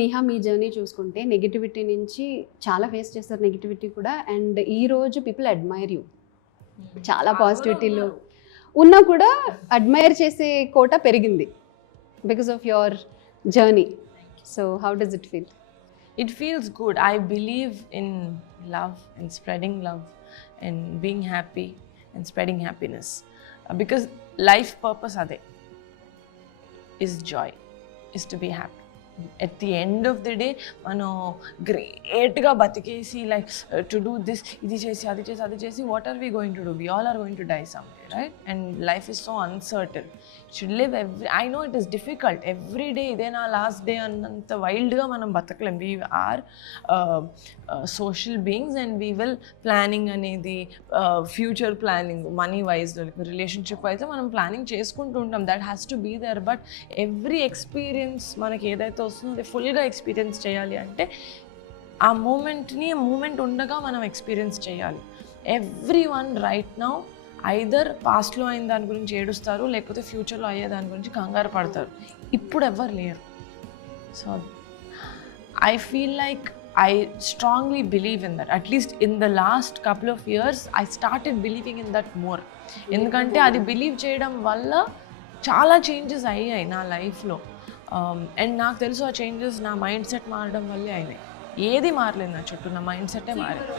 నేహా మీ journey చూసుకుంటే negativity నుంచి చాలా ఫేస్ చేస్తారు నెగిటివిటీ కూడా, అండ్ ఈ రోజు పీపుల్ అడ్మైర్ యూ, చాలా పాజిటివిటీలో ఉన్నా కూడా అడ్మైర్ చేసే కోట పెరిగింది because of your journey. So how does it feel? It feels good. I believe in love and spreading love and being happy and spreading happiness. Because life purpose ade is joy, is to be happy. At the end of the day, mano great ga batikesi like to do this, idi chesi adi chesi, what are we going to do? We all are going to die someday, right? And life is so uncertain. You should live I know it is difficult. Every day ide na last day annanta wild ga manam batakalem. We are social beings and we will planning anedi future planning, money wise, relationship wise manam planning cheskuntu untam. That has to be there. But every experience manaki edaithe వస్తుంది ఫుల్గా experience చేయాలి అంటే ఆ moment ఉండగా మనం experience చేయాలి. Every one right now either పాస్ట్లో అయిన దాని గురించి ఏడుస్తారు, లేకపోతే ఫ్యూచర్లో అయ్యే దాని గురించి కంగారు పడతారు. ఇప్పుడు ఎవరు లేరు. So I feel like I strongly believe in that. At least in the last couple of years, I started believing in that more. ఎందుకంటే అది బిలీవ్ చేయడం వల్ల చాలా చేంజెస్ అయ్యాయి నా లైఫ్లో. అండ్ నాకు తెలుసు ఆ చేంజెస్ నా మైండ్ సెట్ మారడం వల్లే అయినాయి. ఏది మారలేదు నా చుట్టూ, నా మైండ్ సెట్టే మారింది.